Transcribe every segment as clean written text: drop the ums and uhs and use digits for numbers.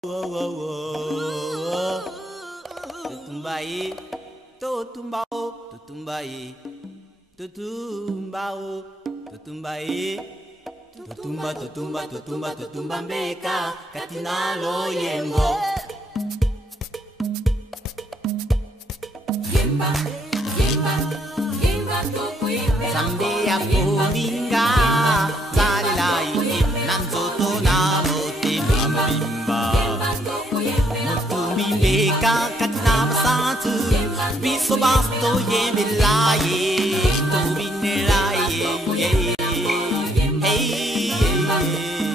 Tutumbaye, tutumbao, tutumbaye, tutumbao, tutumbaye, tutumba, tutumba, tutumba, tutumba mbeka, katina loyengo. Yemba, yemba, yemba toko yemba. Sambe ya pominga, zare lai, nanzoto na mote mambimba. Mbeka katina masatu biso basto yembe laye to binelaye hey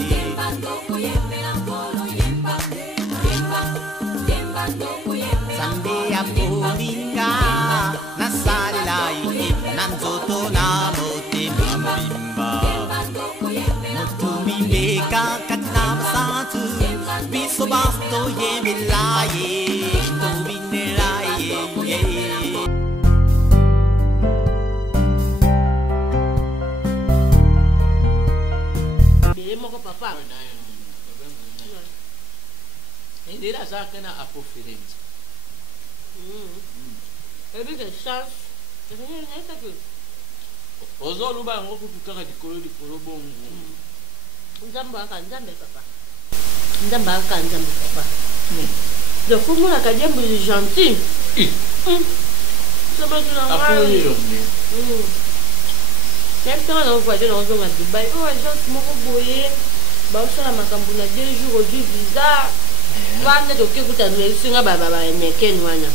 yemba toko yembe angolo yemba yemba yemba toko yembe sambe ya pominga nasale laye nanzoto na mote mambimba mutumi mbeka katina masatu biso basto yembe laye to binelaye moko papa ndira zake na apoferenza ebi que chance neta que ozoluba ngo kutukaka dikolo bongo nzambe papa nzambe papa de fumo la kadiambo gentil ça va tu la apollo même quand on voit dans un Dubaï oh gens moko boye ba osala makambo na 2 jours au visa vanda to kekuta ngesinga baba ba mekeni wana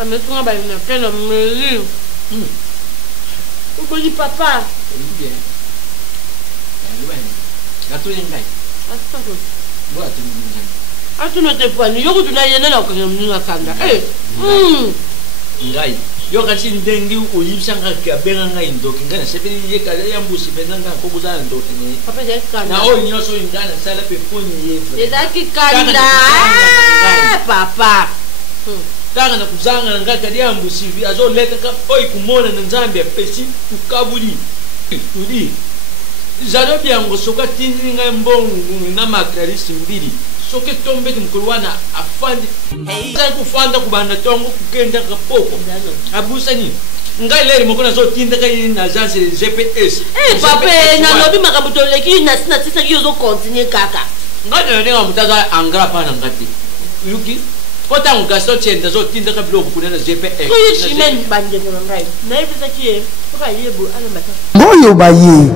ametunga ba mekeni meli uko di papa bien gato ngai astako boa tu ngai atuno te fani yoko tunayenda na ko mninga kanda ngai yo kasi ndengi uyibisanga kabenga ngai ndoki ngana sebeli yekale yambusi benanga ko buzana ndoki ni papa je kanda na o nyoso ingana sala pe foni yevu ezaki kanda papa tanga na kuzanga ngai kadi yambusi vi azo leta ka oi kumona na nzambe pesi ukabuli tudi zaro byango soka tindi ngai mbongo na makralisi mbili soke tombe mkulwana afandi hey kufanda kubanda tongo kukenda kapoko abusa ni ngai leri mokona zo tinda kai na agence GPS papa na lobi makambo to leki na sina sisa yo zo continue kaka ngai na mutaza angra pana ngati yuki kota ngaso chenda zo tinda ka blog kuna na GPS chimen bande ngai na ibisa kie papa yebo ala mata Moyo Baye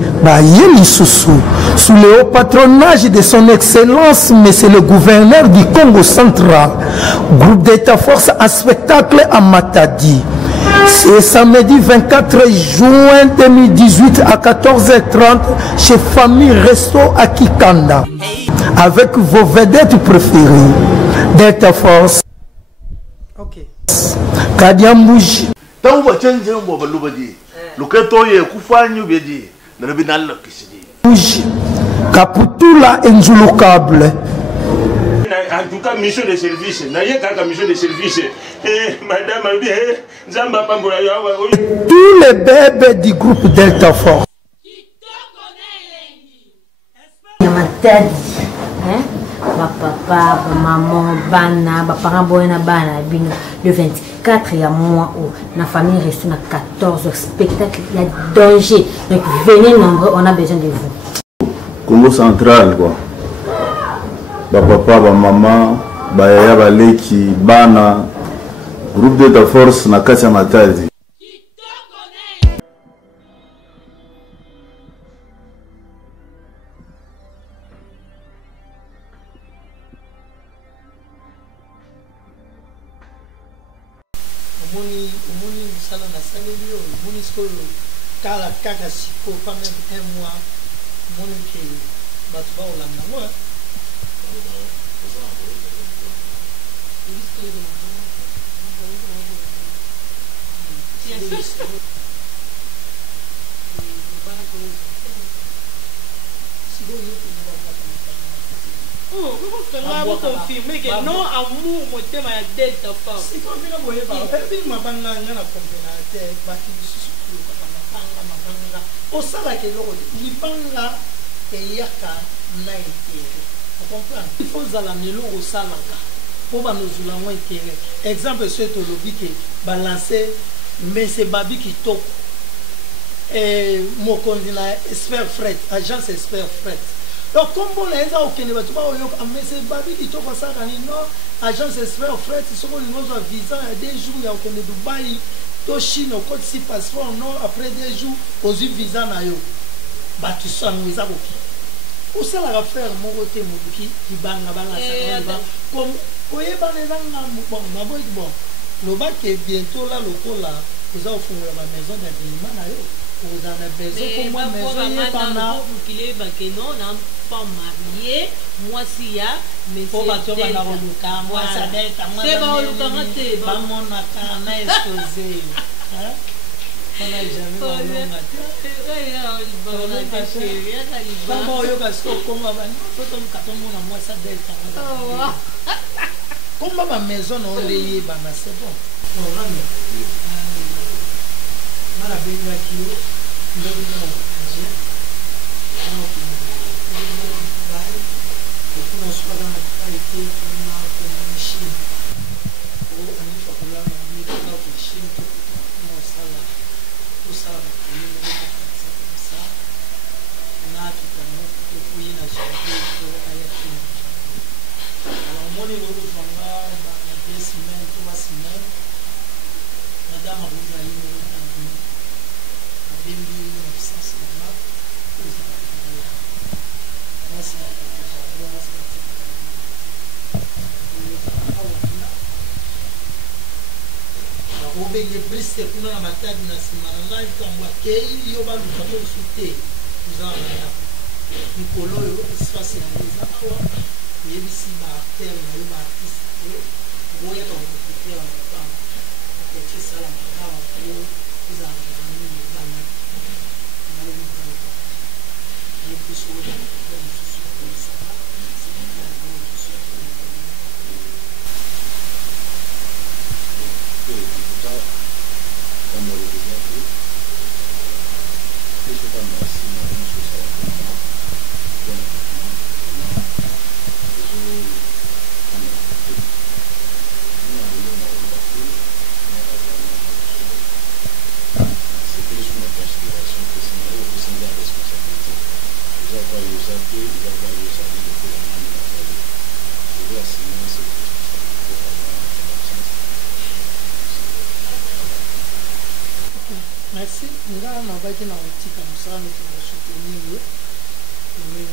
Lisusu, sous le haut patronage de son excellence, monsieur le gouverneur du Congo central, groupe d'État-Force en spectacle à Matadi. C'est samedi 24 juin 2018 à 14h30 chez Famille Resto à Kikanda, avec vos vedettes préférées d'État-Force. Ok. Kadiambouji. Tant que tu as un bon balubadi, le ketoye kufanyu bedi, ne binal kisidi. Kaputula Njulukable. En tout cas, mission de service. N'ayez qu'à mission de service. Madame, Zamba Pambola. Tous les bébés du groupe Delta Force. Ma papa, ma maman, bana, ma parent boyna bana, le 24 il y a mois où la famille reste à 14 spectacles, il y a danger. Donc venez nombreux, on a besoin de vous. Congo central quoi. Ba papa, ba maman, ba yaya ba leki, bana, groupe de force na kati ya Matadi. Omoni sala na saleli yo omoni skolo kala kaka siko pendant un mois omoni ke bato baolanda ngo vous confirmez que non amour mon thème à Delta Force. C'est comme ça vous voyez pas. Puis ma banga na comprendre te baki susu ma banga. O sala ke loko libanga e yaka na ite. comprendre il faut zala milo osalaka po banozula ngo intérêt exemple ce to lobi ke balancer mais c'est babi qui top mokonzi na Esper Fret agence Esper Fret donc comme on les a okene batu ba oyo mais c'est babi qui top ça kani non agence Esper Fret soko lingozo visa ya 2 jours ya okene Dubai to Chine ko si passeport non après 2 jours ozu visa na yo batu sango za koki osala faire mon côté mobuki ibanga banga ça comme oyeba les gens bon maboy bon loba ke bientôt là lokola oza ofungola ba maison d'habillement na yo oza na besoin pour moi maison yebana qu'il ba que non na pas marié moi si ya mais pour ba to ba na roluka moi ça d'être moi c'est ba roluka mate ba mona kana exposé hein on a jamais longa Baba yo parce que comme ba faut tom katongo na moi ça d'être comme ma maison on les ba na c'est bon on va mara benga kio ndio ndio kaje kuna swala na qualité na machine au anifa kula na ni kwa machine kwa sala usala ni ça na kitano kuyi na jabe ko ayati alors moi les autres vanga ba 2 semaines 3 semaines madame a vous allez me rendre à 2900 là vous allez moi c'est obenge briste kuna na matadi na simana ngai kambwa kei yo baluka ko sute uzana ya nikolo yo espace na ngiza awa yebisi ba acteur na yo ba artiste boya ko kutia na pamba ke kisa la makawa ko uzana na nini uzana na yo ko ni kuso da Comme le disait, je suis comme merci, mais je suis merci. Nga na baki na utika musana kwa soutenir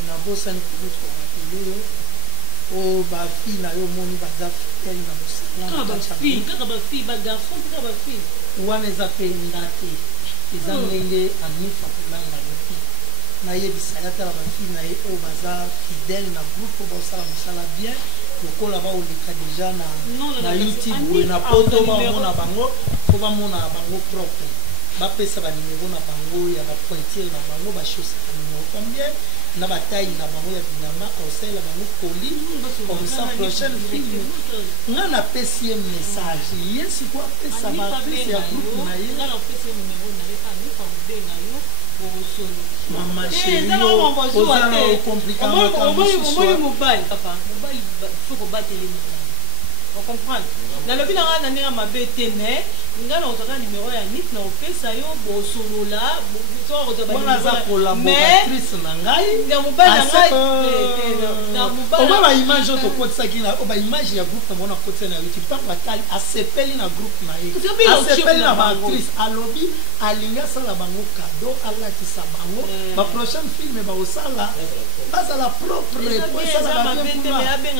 na bossa ni kuliko wakilio o ba fi na yo moni ba za fidèle na musala kaka ba fi ba garçon kaka ba fi wana za pe ndate izangenge anifa kulanga yoki na ye bisayata ba fi na ye o baza fidèle na groupe ba sala musala bien lokola ba olika déjà na YouTube na poto ba mona bango ko ba mona bango propre bapesa ba numéro na bango ya ba pointier na bango ba chose numéro combien na bataille na bango ya binama osela bango poli comme ça prochaine film nga na pesi message yesu kwa pesa ba pesi ya groupe na ye nga na pesi numéro na ye pa ni pa mbe na yo pour solo mama chérie ozana compliqué on mobile papa mobile faut ko batele on comprend na lobi na nga na mabe te mais nga na otaka numéro ya nit na opesa yo bo solo la to ko ba bona za collaboratrice na ngai nga mobile na ngai na mobile on va image to kotsa kina o ba image ya groupe na mona kotsa na YouTube pa batali asepeli na groupe na ye asepeli na ba actrice alobi alinga sala bango cadeau ala tisa bango ba prochaine film ba osala basa la propre pour ça la bien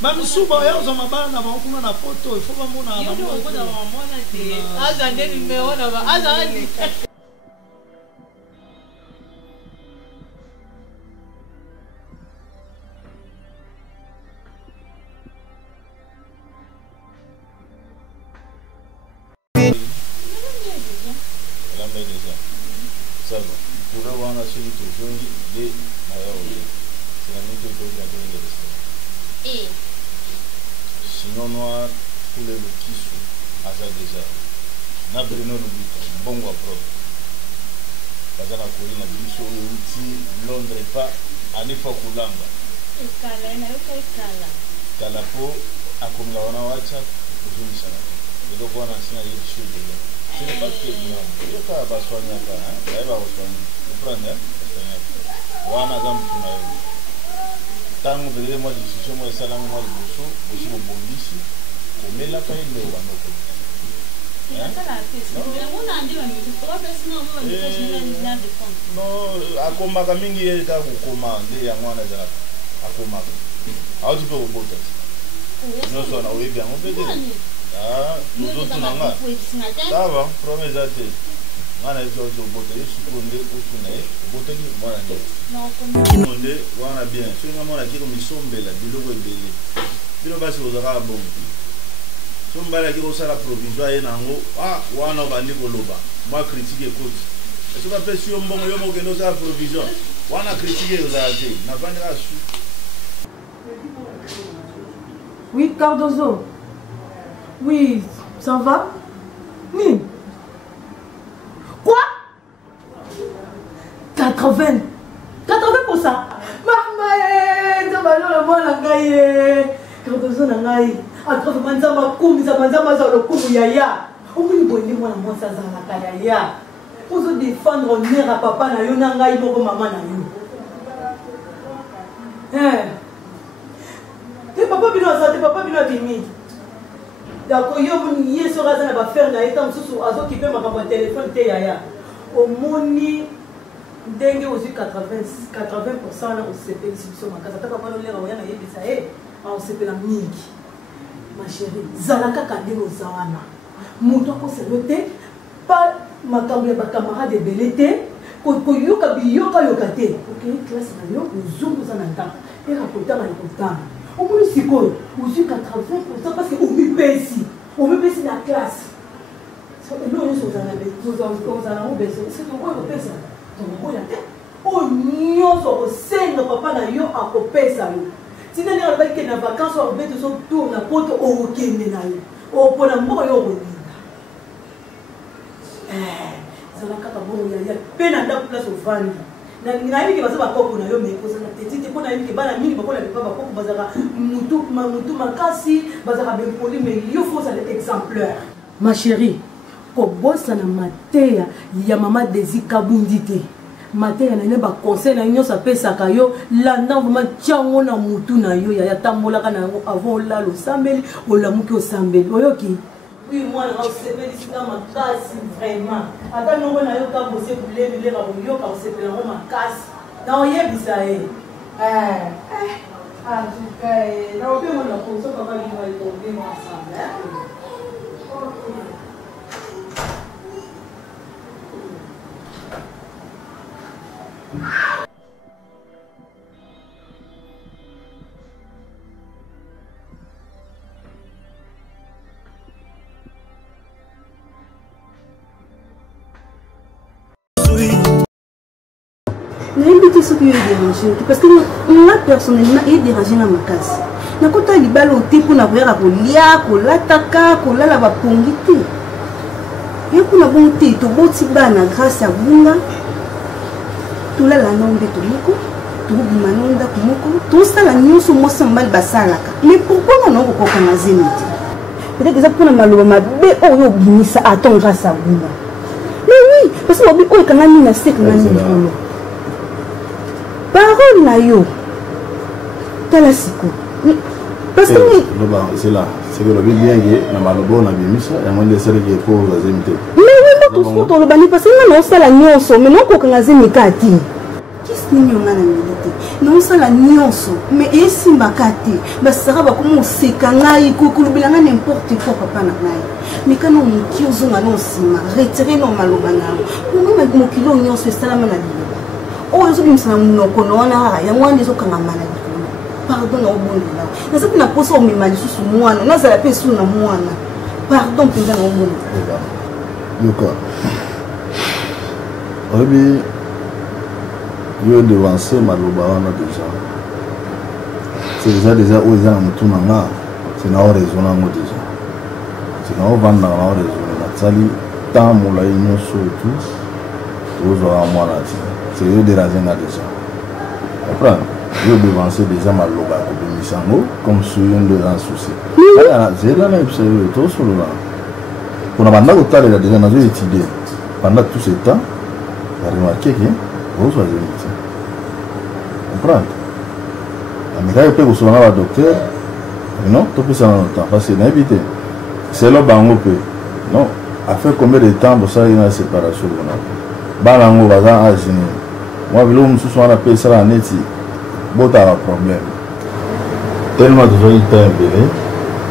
bamisuba oyo ozoma bana na bango kuna na poto il faut bamona bango aza nde numéro na ba aza ni Sinon noir pour le kisu asa déjà na Bruno Lubita bongo propre bazana kuri na biso uti Londres pa anifa kulamba kala po akonga wana wacha kuzumisha na ndio kwa nasina hiyo shule ile sio pas que non yo ka baswanya ka ba baswanya upranga baswanya wana zamtuna hiyo tangu vile moi discussion moi salamu moi buso buso bondisi komela pa ile wana ko no akomaka mingi ye ka kukoma nde ya mwana jana akomaka auti pe obota no so na oyebi yango pe te ozotunanga sava promese ate ngana eti auti obota ye suku nde otuna ye obotaki mwana nde nde wana bien soki nga mwana kiko misombela biloko ebele bino basi ozaka bongo so mbalaki kosala provisoire ye nango wana obandi koloba mwa critique ekoti soki apesi yo mbongo yo mokende osala provision wana critique ezala te navandika su. Oui, Cardozo. Oui, ça va? Oui. Quoi? 80. 80%. Maman, ça va, le bon langaye. Cardozo langaye. Après, manzama koum, ça manzama ça le koum yaya. On me dit moi moi ça la yaya. Pour se défendre honneur à papa na yo nangaye moko maman na yo. Te papa bino ça te papa bino bimi. D'accord, yo moni sera ça na ba faire na étant sous azo qui peut ma téléphone te yaya. Au moni ndenge aux 80% na au CP institution makasa ta papa no lera oyana yebisa on CP la mingi. Ma chérie, zalaka kandelo zawana. Muto ko selote pas ma camarade belete ko yoka biyoka yokate. OK, classe na yo uzungu za nanta. Et rapporter à l'important. Au moins si quoi, aux 80% parce que on me pèse la classe. Nous nous allons baisser. C'est pourquoi on pèse ça. Donc la tête. On nyon so senga papa na yo a kopesa yo. Si tu as des vacances, on va te tourner la porte au Kenya. Au point de mort, on ça va pas bon, il y a peine à la place au Vandi. Naïmi qui va se battre pour nous, mais pour ça, tu pour naïmi qui va la mine, pour la plupart, pour bazara, moutou, makasi, bazara bien poli, mais il faut ça exemplaire. Ma chérie, pour bosser na matéa, il y a maman Desi Kabundité. Matéa na ba conseil na nyo sa pesa kayo, landa vraiment tiango na mutu na yo ya tambola kana avant la lo sambeli, o la muki o sambeli. Oyoki. Oui, moi, je sais pas si c'est ma casse, vraiment. Attends, nous, on a eu qu'à bosser pour les milliers, on a eu qu'à bosser pour ma casse. Dans le yébi, ça est. En tout cas, dans le pays, on a posé, papa, il va y tomber ensemble. N'importe ce qui est dérangé, parce que moi personnellement est dérangé dans ma casse. Na kota libalo tipo na vera kolia, kolataka, kolala ba pongité. Ya kuna bonté to boti bana grâce à bunga. To la la nombe to moko, to bumanonda kumoko, to sala nyonso mosambali basalaka. Mais pourquoi on ko koka na zeniti? Peut-être que ça pour na maloba mabe oyo binisa aton grâce à bunga. Mais oui, parce que obi oyo kana mina sek na ni bolo. Parole na yo tala siko parce que c'est là c'est que le bien que na malobo na bimisa ya mwende sele ke ko za zemite mais oui tout ce que bani parce que non sala nyonso mais non ko kanga zemika ati qu'est-ce que nous na milité non sala nyonso mais esimba kati basara ba komo sekanga ikukulubila nga n'importe quoi papa na ngai mais quand on kiozonga non sima retirer non maloba na ngo ma mokilo nyonso salama na bibo. Oh, je suis un homme qui a un des autres malades. Pardon, au bon là. Je sais pas si on me mal sous moi. Je sais pas si on moi. Pardon, président au bon. D'accord. Oui, je devancé Malobana déjà. C'est déjà où ils ont tout nanga. C'est na raison na déjà. C'est na vendre na raison. Na tsali tamula inyoso tout. Ozo amwana. C'est eux de la zone déjà. Comprends? je vais avancer déjà ma loba de Misango, comme sur une de leurs soucis. J'ai la même chose, tout sur le là. Pour la bande de la déjà, j'ai étudié pendant tout ce temps, j'ai remarqué que vous soyez médecin. Comprendre? Mais quand je peux vous le docteur, non, tout peut s'en temps, parce que c'est évité. C'est là bango peu. Non, a fait combien de temps pour ça il y a une séparation? Bango va dans Asie. Moi, je me suis appelé ça en Eti. Bon, tu as un problème. Tellement de gens étaient un bébé,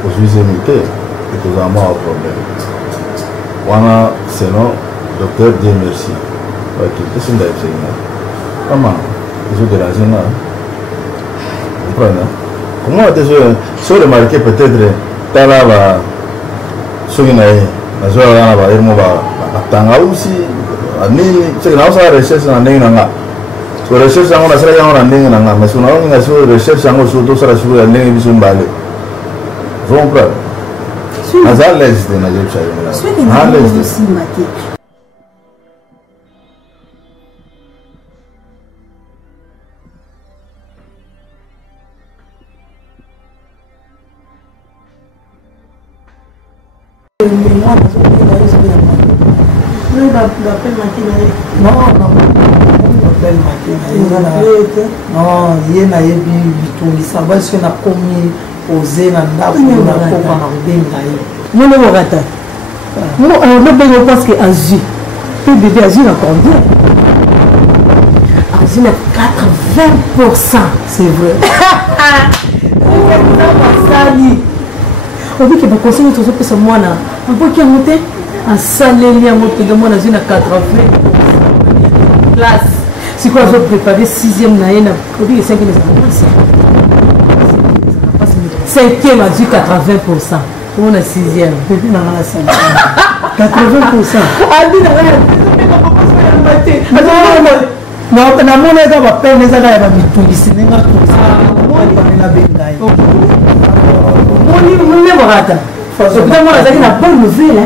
je suis imité, et tu as un problème. Voilà, sinon, docteur, Dieu merci. Qu'est-ce que tu as fait? Comment? Je suis dérangé là. Vous comprenez? Comment tu as remarqué peut-être, tu as là, ce qui est là, aussi, c'est que nous avons une recherche dans les gens. La recherche yango nasala yango na ndenge na nga mais sona nga so recherche yango surtout sala sur la ndenge biso mbale vous comprenez azal l'aise de na jecha yona à l'aise de simati non ye nayebi bitungisa basi nakomi oze na ndako nakoka na kobenga ye mone kokata obenga parce que azwi mpe bébé azwi na combien azwi na 80%. c'est vrai asali obiki baconseille tozopesa mwana apoki yango te asaleli yango mpenza mwana azwi na 80 place sikoyo azoprépare 6e na ye na obiki 5e ezala 5e azwi 80%. omona 6e bebe nanga na 80%. adi nanga namona eza bapene ezaka ya bamitungisi ndenge akosapanela bengai omoni bakata opita mwana azalaki na bonne nouvelle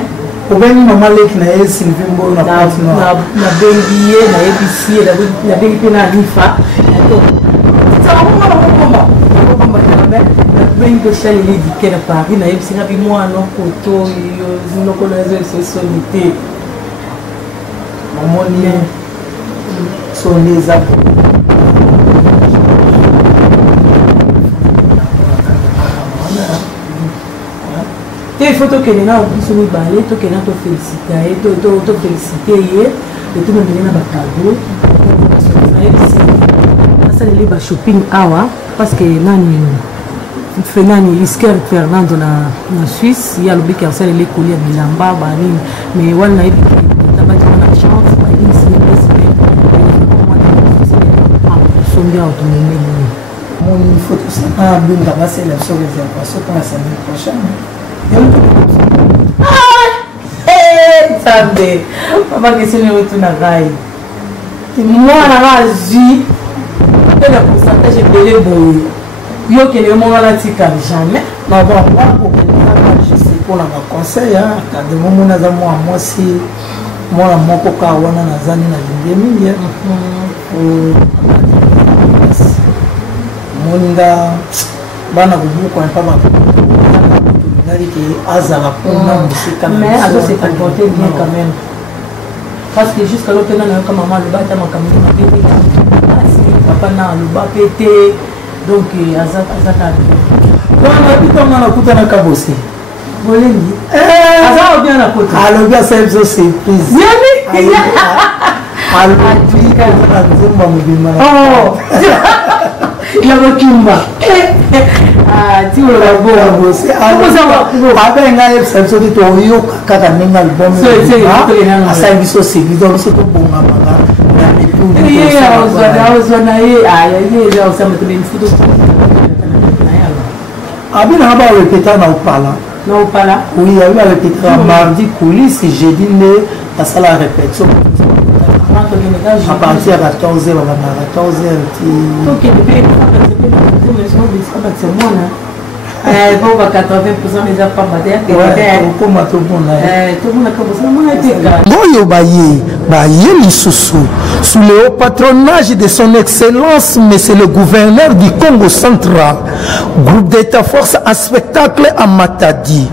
obengi mama leki na ye sylvie mboyo nabengi ye nayebisi ye nabengi mpe na lifa nabengi mpe chaleli dike na paris nayebisinga bi mwana koto nokolo ezosoni te namoni sonde eza te il faut tokende na biso mibale tokende na tofélicite ye tofélicite ye etomemele na bakado asaleli bashopping awa parce que nani isker fernando na suisse ye alobiki asaleli ekoli ya bilamba banini mais wana nayebi tabaki wana chance sombi awa tomemeli moni faut tosana binga basala biso réservation pour la semaine prochaine. Sabe, papa question est retourné à Rai. Moi, on a vu que le pourcentage est belé bon. Yo que le moment là tika jamais. Non bon, je sais pour la conseil hein, quand de moment na za moi si moi la moko ka wana na zani na lingi mingi. Monda bana kubuka pa ba mais alors c'est comporté bien quand même parce que jusqu'à l'autre quand maman le bat ma caméra papa na le bat pété donc azaka wana pita mwana kutana kabosi bolengi azaka bien na côté alors bien c'est une surprise yani alors pika nzimba mubima oh ya bakimba tiolola bosi abenga ebisabiso ti toyoka kaka ndenge album asali biso sebiso biso tobongamaka azwana ye asambatolenifuto abinanga barepeta na opala oui abi barepetaka mardi coulisse jeudi nde basala répétition à partir de 14h, on va à 14h. Bon, 80% déjà pas battu. Moyo Baye Misusu, sous le haut patronage de son excellence, monsieur le gouverneur du Congo central, groupe d'État-force en spectacle à Matadi.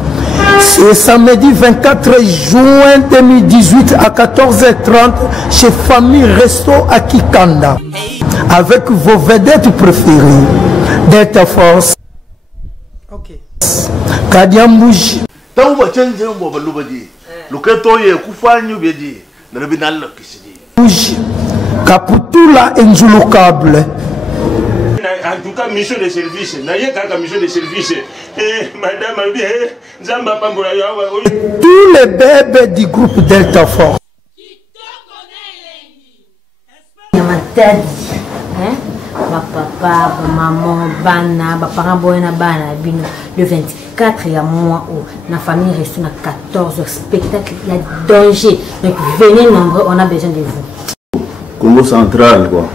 C'est samedi 24 juin 2018 à 14h30 chez Famille Resto à Kikanda, avec vos vedettes préférées d'État-force. Ok. Kadiambouji. Tant que tu as un bon balubadi, le ketoye kufanyu bedi, le binal kisidi. Kaputula Njulukable. En tout cas, mission de service. Mission de service. Madame, tous les bébés du groupe Delta Force. Ma papa, ma maman, bana, ma parent boyna bana, bino. Le 24 il y a mois où la famille reste à 14 spectacles, il y a danger. Donc venez nombreux, on a besoin de vous. Congo central quoi.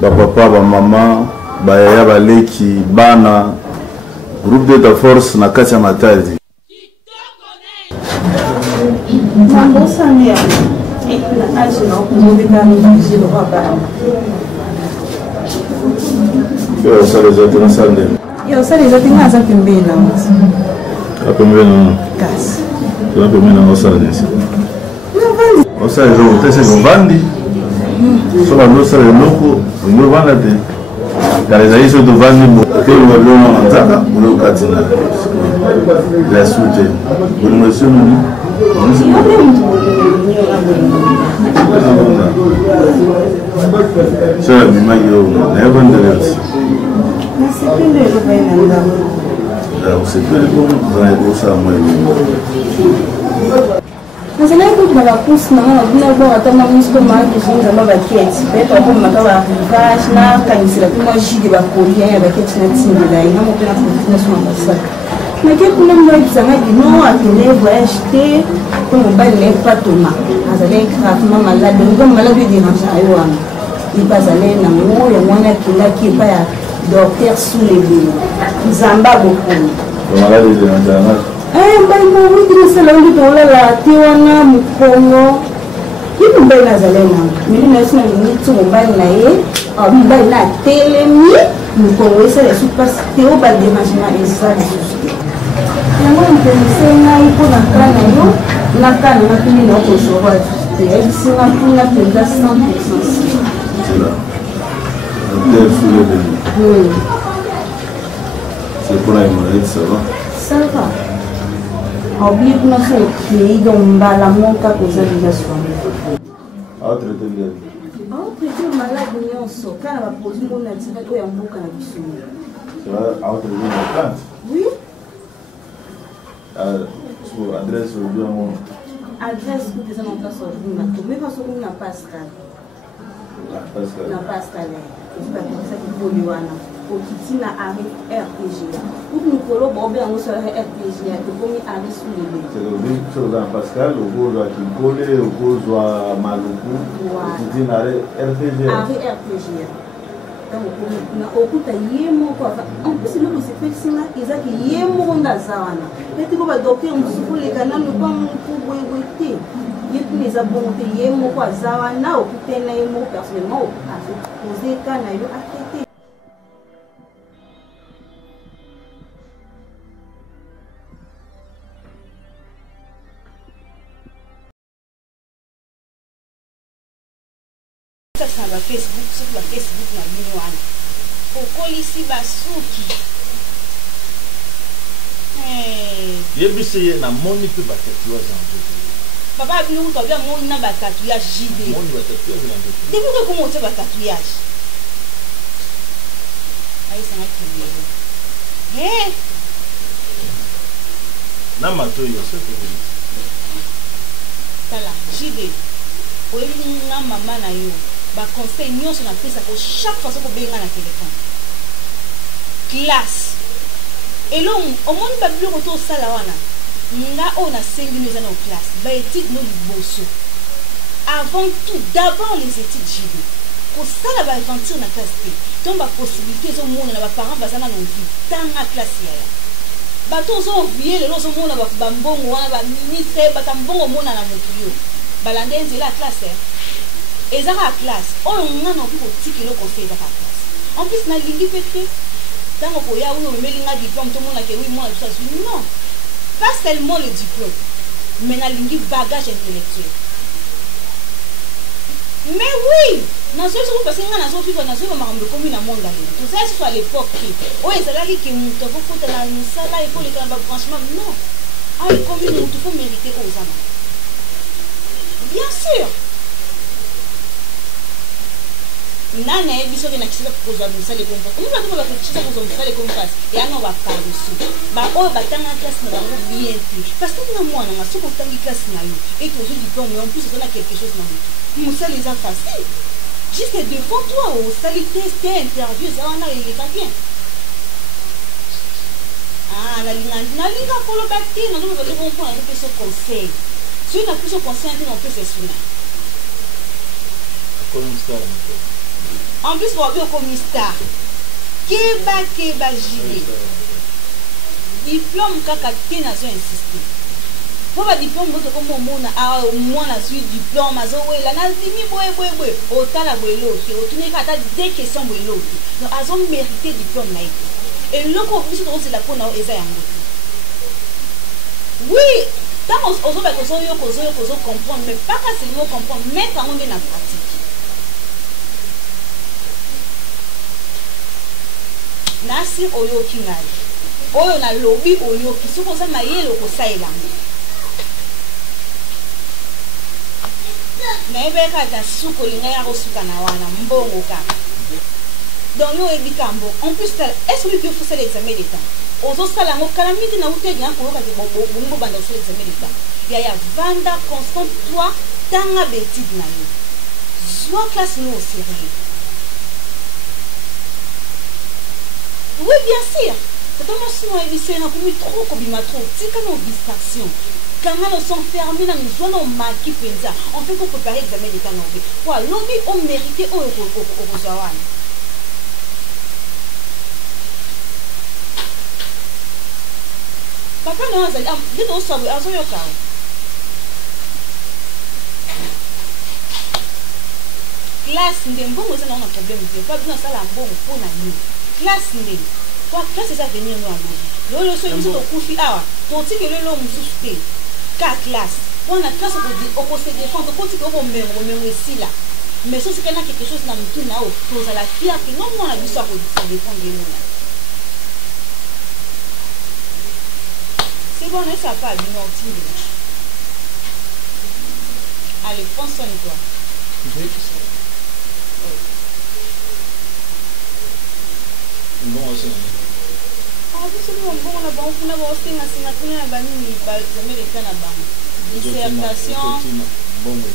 Ba papa, ba maman, ba yaya ba leki, bana, groupe d'État force na katia Matadi. Ça les a dans salle. Yo ça les a dans la salle pembeni na. A pembeni na. Kas. La pembeni na salle ici. On sait les autres c'est vandi. So la nosa le loko, no vanda te. Car les aïs de vandi mo que le lolo anzaka, le katina. La soute. Pour monsieur nous. C'est la même chose. Mas ela é muito bela, curso não agora estamos muito com mais de gente lá baquete, perto como matava rivais na cansira, como a gíria da Coreia, baquete na tinha daí, não tem na sua moça. Mas que quando nós dizemos que não aquele voyage como vai nem para tomar, mas ela é que a tomar malade, não malade de rancha eu amo. E passa ali na moia, mona que vai docteur sous les billes, zamba beaucoup. Malade de rancha. Mbali mawiki nisela ndi tolela tiwana mukongo kibu mbali nazalena mimi nasina nitsu mbali na ye mbali na telemi mukongo esala super teo ba déménagement ezali susu yango mpensenga ipo na kana yo na kana na kini na ko soba te singa kuna penda 100%. C'est là. C'est pour la monnaie, ça va. Ça va. Oublié que nous sommes pays dont la monta cause déjà soigné. Ah, traité bien. Ah, traité malade nous sommes quand on a posé mon attitude que y a beaucoup à bisou. Ça va, ah, traité bien plante. Oui. Sur adresse au bien mon. Adresse que des gens passent au bien mais parce qu'on n'a pas Pascal. Pascal. Na Pascal. Je pas ça que pour Luana. Pour qui na arrêt RPG. Pour nous colo bobé en sur RPG que comme arrêt sous les deux. C'est le but sur dans Pascal au cours de Kinkole au cours de Maluku. Qui na arrêt RPG. Arrêt RPG. Donc na okuta yemo kwa en plus le c'est fait ça ils a qui yemo ndazawana. Et tu vas docteur musukule kana no pas pour boyete. Les abontés yemo kwa zawana okutena yemo personnellement a posé kana yo attaqué. Sur Facebook na bino wana okolisi basuki yebisi na moni pe batatuage en tout. Papa bino utobia moni na batatuage JD. Moni batatuage en tout. Depuis que comment tu batatuage? Aí ça m'a crié. Na mato yo c'est tout. Tala JD. Oyebi na mama na yo. Ba conseil nyonso na pesa ko chaque fois ko benga na téléphone. Classe. Et là au monde ba bureau to sala wana. Nga on a 5 minutes en classe. Ba étude no liboso. Avant tout, d'abord les études JD. kosala baaventure na classe te to baposibilité ezomona na baparent baza na nonvi ntanga classe yaya bato ozovie lelo ozomona bambongo wana baministre bata mbongo omona na motu yo balanda nzela ya classe ezaka ya classe oyo ngana okoki kotikela conseil ezaka ya classe en plus nalingi mpe te ntango koya oyo omemelinga diplôme tomonake wi mwana biso azwi non pas seulement le diplôme mais nalingi bagage intellectuel. Mais oui, parce que nous comme une monde tout ça c'est à l'époque oh c'est là qui monte faut que la musala il faut les franchement non ah il faut mériter aux amants bien sûr nana ebiso ke na kisa kozwa musala comme ça comment va te kisa kozwa musala comme ça et ano va pas dessus ba o batanga classe na bango bien plus parce que na mwana na soko tangi classe na yo et que je diplôme en plus on a quelque chose na musala les a facile juste devant toi au sali test interview ça on a il est bien ah la linga polo bakti na donc je comprends un peu ce conseil si on a plus ce conseil on peut se souvenir en plus pour bien comme star keba gilet diplôme kaka te na zo insister pour ba diplôme moto comme mona a moi na suite diplôme azo wela na dimi boye otala boyelo ke otune ka ta deux questions boyelo donc azo mériter diplôme na et loko biso to c'est la pona eza yango oui tant ozo ba kozo yo comprendre mais pas ka seulement comprendre mettre en na pratique nasi oyoki ngai oyo na lobi oyoki soki oza mayele okosalela nayebeka ata suka olingai ya kosuka na wana mbongo kaka donc yo oyebika mbongo en plus est-ce que ofosala examen d'état ozosala yango kala midi na utegi yango koyoka te bolingi bobanda kosala examen d'état yaya vanda constant toi tanga baétude na yo zwa classe no au sérieux. Oui, bien sûr. C'est tellement souvent évité, on a commis trop, comme il m'a trop. C'est quand nos distractions. Quand nous sommes fermés, nous sommes maquis, on fait qu'on prépare l'examen d'état norvé. Quoi, l'objet, on mérite au Rosawan. Papa, non, c'est un peu de savoir, à son yoka. Classe, nous avons un problème. Pas besoin de ça, un bon pour nous. Classe nde kwa classe eza venir no alobi lolo so biso tokufi awa totiki lelo mosusu te ka classe wana classe okose défendre okotika obomengo esila mais so sikana quelque chose na mutu na o tozala fier ke non mwana biso akodéfendre yenona c'est bon ça pas bien utile allez pense en toi bon aussi ah c'est bon na bon kuna ba osinga singa kuna ba nini ba examen d'état na bango dissertation bon c'est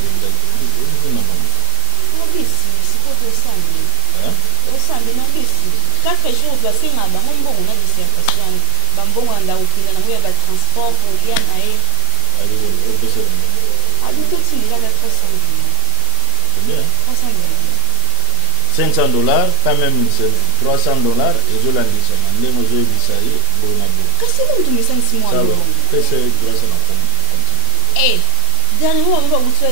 pas ça hein au sang de non bisi quatre jours ba singa ba mbongo na dissertation ba mbongo anda ukina na moya ba transport pour rien aé allez au pesa allez tout si là la façon bien $500, pas même $300, et je l'ai mis ça. Je l'ai mis ça. Qu'est-ce que tu me sens si moi? C'est eh, dernièrement, on va vous faire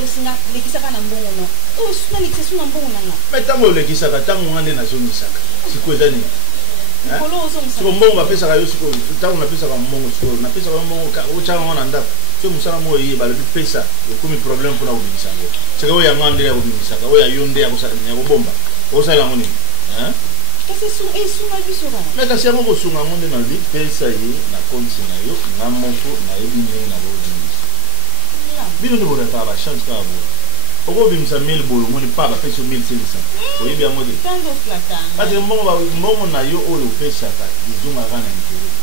les qui s'accordent un bon nom. Oh, c'est une exception un bon nom. Mais tant que les qui s'accordent, tant qu'on a des nations qui s'accordent. C'est quoi ça? C'est comme bon, on va faire ça. Tant qu'on a fait ça comme bon, on a fait ça comme bon. Au tchao, on a andap. Tu me sens moi, il va le faire ça. Il y a comme un problème pour nous. C'est que vous avez demandé à vous dire ça. Vous avez yondé à vous dire à vous bomba. Osala ngoni hein kasi sunga biso ba mais kasi yango sunga ngoni na bi pesa yi na compte na yo na moko na ebini na bodi bino ni bora pa ba chance ka bo ogo bimsa 1000 bolo ngoni pa ba pesa 1500 oyibi yango de tango plata kasi mbongo na yo oyo pesa ka izunga kana intérêt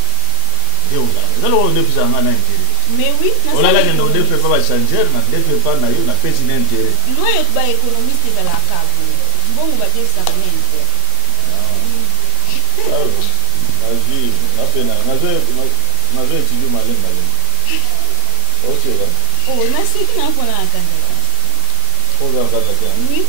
de oza zalo de pesa ngana intérêt mais oui on a la que de fait pas changer na de fait pas na yo na pesa ni intérêt loyo ba économiste ba la cabo bon va dire ça même ah la vie la peine na zo étudier malemba OK là oh merci qui n'a pas la carte oh la carte oui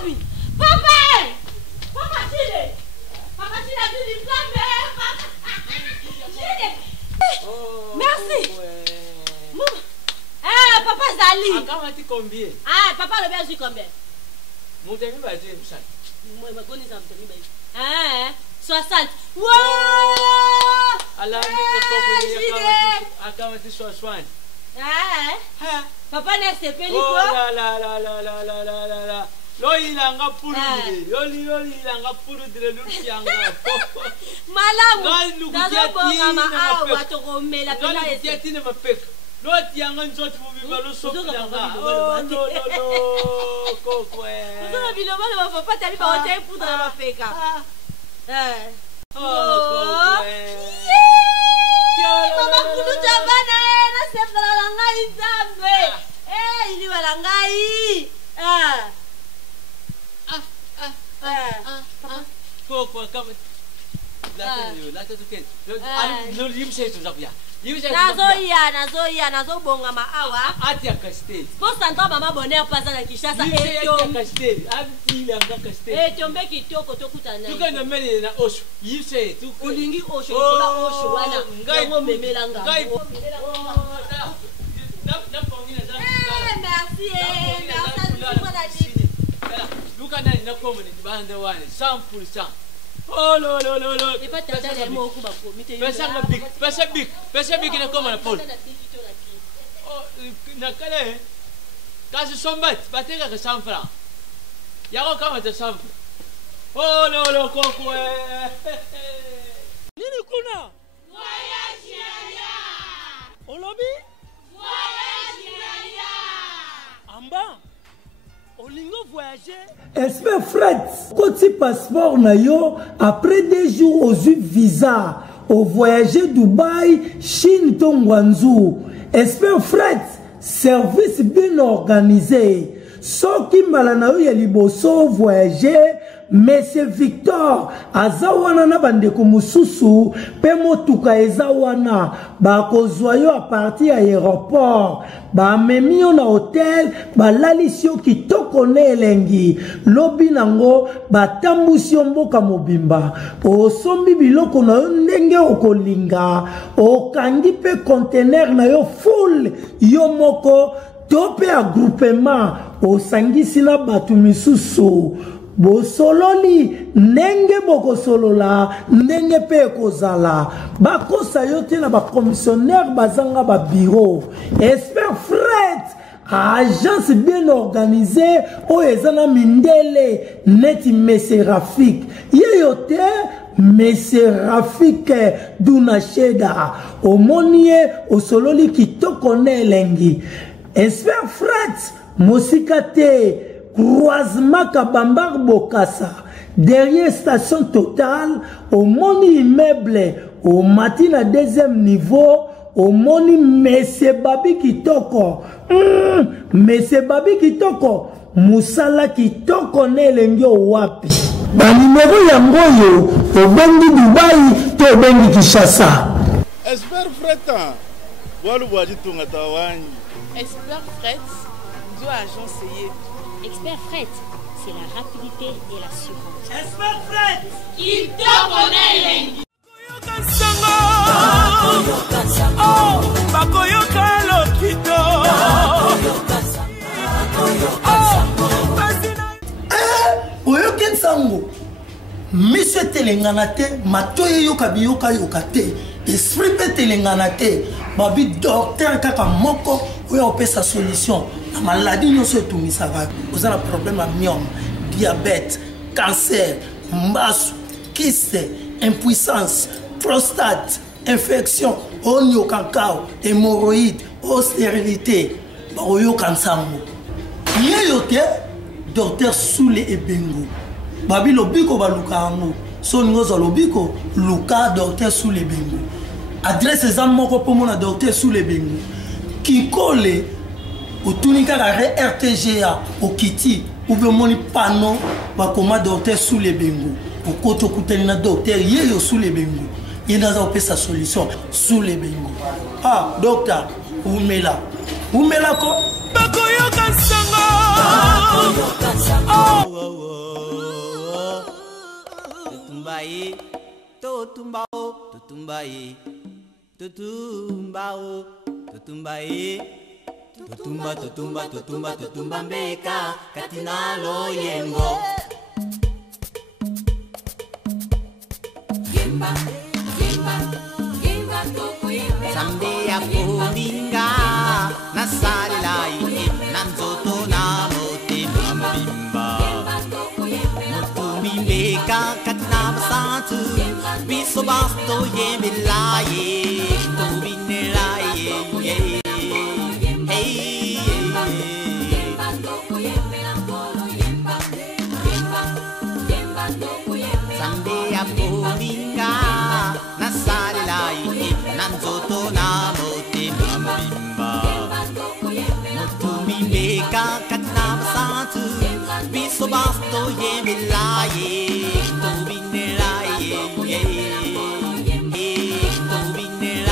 Lobi. Papa! Papa Chile! Papa Chile a dit du flamme! Chile! Merci! Eh, papa Zali! Comment tu combien? Ah, papa le berger combien? Mon ami va dire ça. Moi, je connais ça, hein? 60. Wow! Alors, comment tu sois soin? Ah, papa n'est pas oh là là là là là là là là là. Loli langa purudre, loli langa purudre lukianga. Malamu, nazobonga maawa tokomela pena ese. Loli na mapeka. Loti yanga nzoti mubibalo sokanga. Oh no no no. Kokwe. Uzona biloba na papa tali ba hotel poudre na mapeka. Oh kokwe. Mama kudu jabana na sefala langa izambe. Ili walangai. Koko kama lata tuken. No yimse tu zakya. Nazobonga maawa. Ati akaste. Posta ndo mama bonheur pasa na Kishasa eto. Akaste. Ati la akaste. Tombe kitoko tokutana. Tukana mele na osho. Yimse tu. Ulingi osho kola osho wana. Ngai memela nga. Ngai. Merci. Luka nani na komo ni bande wane 100%. Oh lo lo lo lo. Pesa big na koma na Paul. Oh na kale. Kasi sombat bateka ka 100 francs. Yako kama ta 100. Oh lo lo koko. Nini kuna? Voyage ya. Olobi? Voyage ya. Amba. Olingo voyager. Espère Fred, côté passeport na yo, après 2 jours aux visa, au voyager Dubaï, Chine, Tongwanzou. Espère Fred, service bien organisé. So qui malana yo liboso voyager, Monsieur Victor, azawana na bandeko mususu, pe motuka ezawana, ba kozwa yo a partir à aéroport, ba memi yo na hotel, ba lalisio kitoko ne elengi, lobi nango, ba tambusi yo mboka mobimba, osombi biloko na yo ndenge okolinga, okangi pe conteneur na yo full, yo moko, tope a groupement, osangisi na batu misusu, bosololi ndenge bokosolola ndenge pe kozala bakosa yo te na ba commissionnaire bazanga ba bureau Espère Fred agence bien organisée o ezana mindele neti Monsieur Rafik yeyote Monsieur Rafik Dunasheda omonie osololi kitoko ne elengi Espère Fred mosikate croisement Kabambar Bokassa, derrière station Total, au moni immeuble, au matin à 2e niveau, au moni Monsieur Babi Kitoko. Monsieur Babi Kitoko, Moussala Kitoko ne lengyo wapi. Ba numéro ya ngoyo, au bendi Dubaï, to bendi Kishasa. Espère Freta, walu waji tunga tawani. Espère Fret, do agence yé. Expert Fret, c'est la rapidité et l'assurance. Expert Fret, il te connaît l'engi. Oh, bakoyoka lokito. Oyoken sango. Monsieur Telenganate, matoye yoka biyoka yokate. Esprit pe Telenganate, babi docteur kaka moko, oyo opé sa solution. La maladie nous se tourne ça va. Vous avez un problème à myome, diabète, cancer, masse, kyste, impuissance, prostate, infection, onio cacao, hémorroïdes, stérilité. Baroyo kansango. Yeyote docteur Soule Ebengo. Babi lobiko balukango. Son ngozo lobiko luka docteur Soule Ebengo. Adresse ezamoko pour mon docteur Soule Ebengo. Kikole Otunika la RTGA au Kiti ou bien mon panneau va comment docteur sous les bengo pour koto kutelina docteur yeyo sous les bengo il n'a pas sa solution sous les bengo ah docteur umela ko bakoyo kansanga totumba o totumba e totumba o totumba e totumba totumba totumba totumba mbeka katina loyengo yemba yemba yemba toko yemba sambe ya pominga nasalilai nanzoto na motema mobimba motumimbeka katina basantu biso basto yemelaye tobinelaye hey sambe ya pominga nasalilai nanzoto na motema mobimba motumimbeka katina basantu biso basto yemelaye